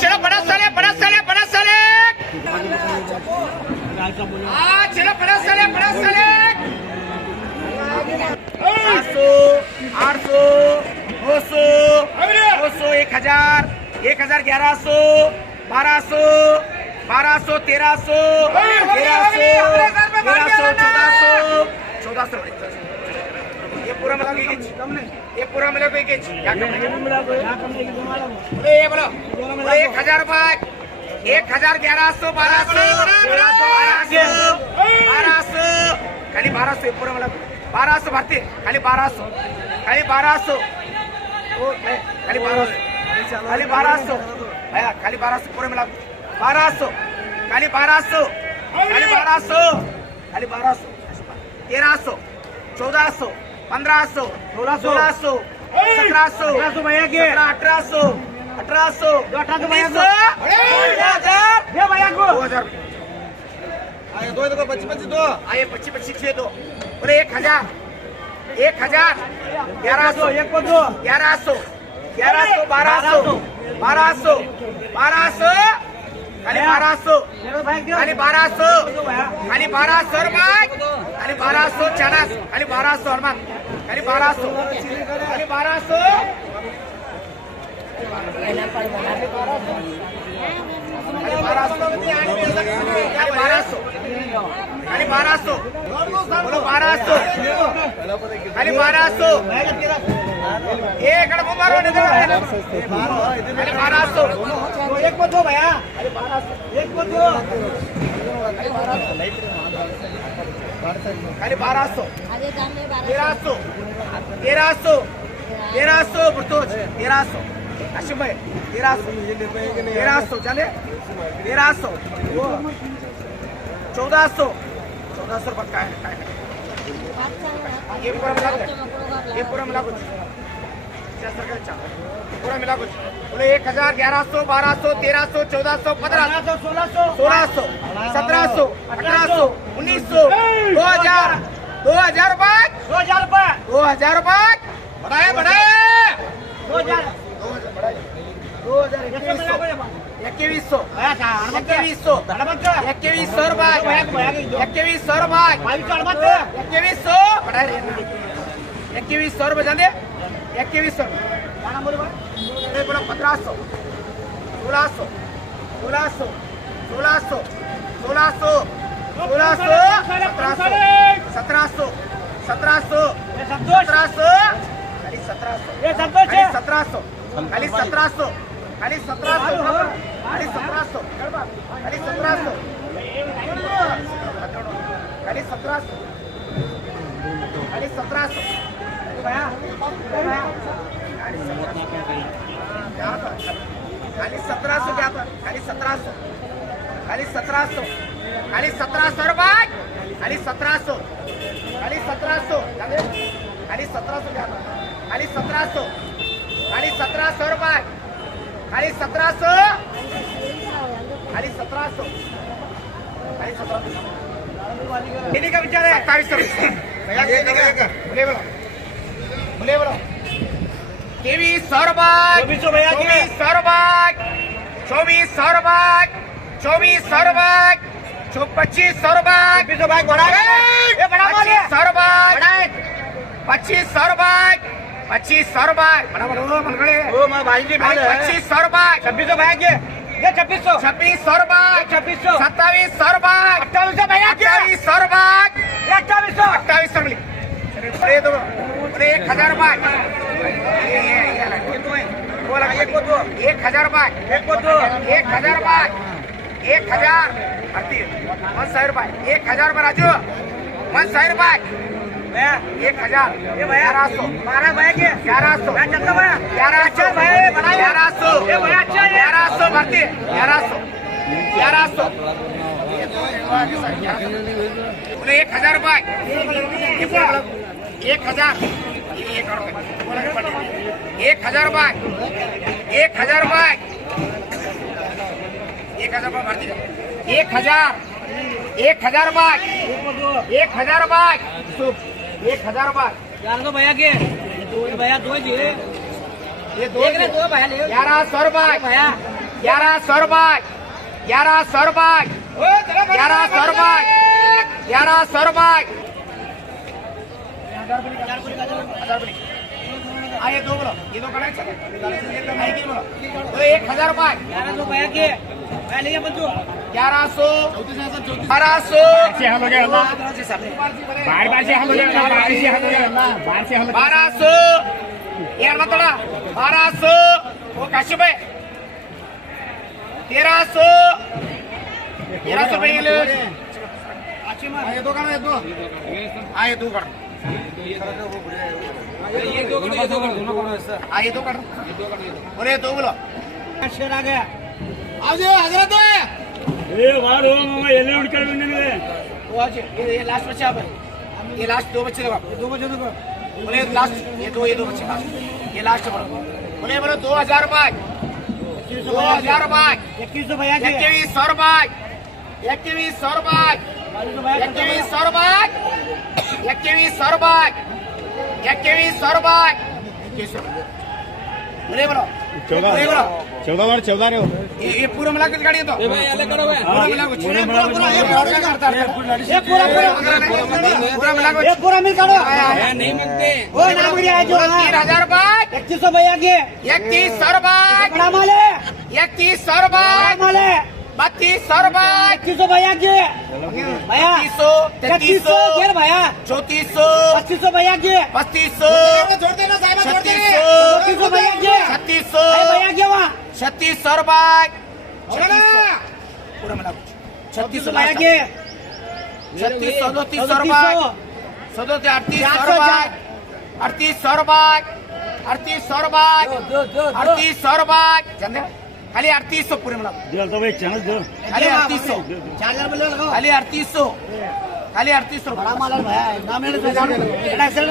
चलो बड़ा साले चलो बड़ा साले 700 800 900 900 1000 1100 1200 1200 1300 1400 ये पूरा मिला के ये पूरा मिला के क्या ये बोलो 1000 रुपए 1000 1100 1200 खाली 1200 ये पूरा मिला 1200 भरते खाली 1200 खाली 1200 भैया खाली 1200 पूरे मिला 1200 खाली 1200 1300 1400 1500 1600 1700 भैया के 1800 2000 दो 25 दो आए 25 दो बोले 1000 1100 1200 खाली 1200 रुपए खाली 1200 चाना खाली 1200 हनुमान खाली 1200 बोलो 1200 खाली 1200 एक खाली 1200 एक को दो भैया एक को दो खाली 1200 1300 बुर्तोज 1300 अशिम भाई 1300 चले 1300 1400 पक्का है ये पूरा मिला कुछ पूरा मिला कुछ बोले 1000 1100 1200 1300 1400 1500 1600 1700 1800 1900 2000 रुपए 2000 रुपए बढ़ाए 2000 2100 रुपए जाने 2100 1500 1600 खाली 1700 खाली 1700 क्या था खाली 1700 रुपए खाली 1700 क्या था खाली 1700 रुपए खाली 1700 का विचार है 2700 बोले 2300 रुपए 2400 रुपए 2500 रुपए 2500 रुपए मनगड़े ओ मैं भाई जी 2500 रुपए 2600 भैया के ये 2600 रुपए 2700 रुपए 2800 भैया के 2800 रुपए 2800 मिली अरे तो 1000 रुपए बोला 1000 रुपए 1000 रुपए 1000 भरती 100 रुपए 1000 रुपए राजू 100 रुपए 1000 ये भैया 12 भैया के 1100 1100 भरती 1100 बोले 1000 रुपए 1000 1000 रुपए 1000 रुपए 1000 बाय 1000 बाय 1000 बाय यार तो भैया के भैया दो जी ये दो एक ने दो भैया ले 1100 बाय भैया 1100 बाय 1100 बाय 1100 बाय 1100 बाय ये दो बोलो ये दो करायचं बोलो 1000 बाय 1100 भैया के भैया ले बंधु 1100 1200 बाहर से हम लोग बाहर से हम 1200 यार थोड़ा 1200 वो काशिफ है 1300 रुपये ये दो करना ये दो ये दो कर ये दो कर और ये दो बोलो शेर आ गया आज हजरत ए वार हो मामा ಎಲ್ಲಿ ಹುಡುಕಬೇಕು ನಿನಗೆ वो आज ये लास्ट बच्चे आप ये लास्ट दो बच्चे दो दो बच्चे दो बोले लास्ट ये दो बच्चे लास्ट ये लास्ट बोले 2000 बाय 2000 बाय 2100 भैया के 2100 by 2100 by 2100 by 2100 by 2100 by बोले बोलो 14 बार 14 रे ये पूरा मिला के गाड़ी है तो पूरा मिला के पूरा मिल काढो नहीं मिलते ओ नाम करिए आज 3000 बाय 2100 भैया के 2100 बाय बड़ा माले 2100 बाय माले 3200 बाय 2100 भैया के भैया 3300 घेर भैया 3400 2500 भैया के 3500 छोड़ देना साहब 3600 भैया के 3600 भैया के वहाँ 3600 बाय पूरा मिला 3600 भैया के 3600 3700 by 3800 by 3800 by 3800 by 3800 by खाली 3800 पूरे मिला दे तो भाई चैनल दे खाली 3800 चार्जर में लगाओ खाली 3800 खाली 3800 बड़ा माल है भैया नाम लेने से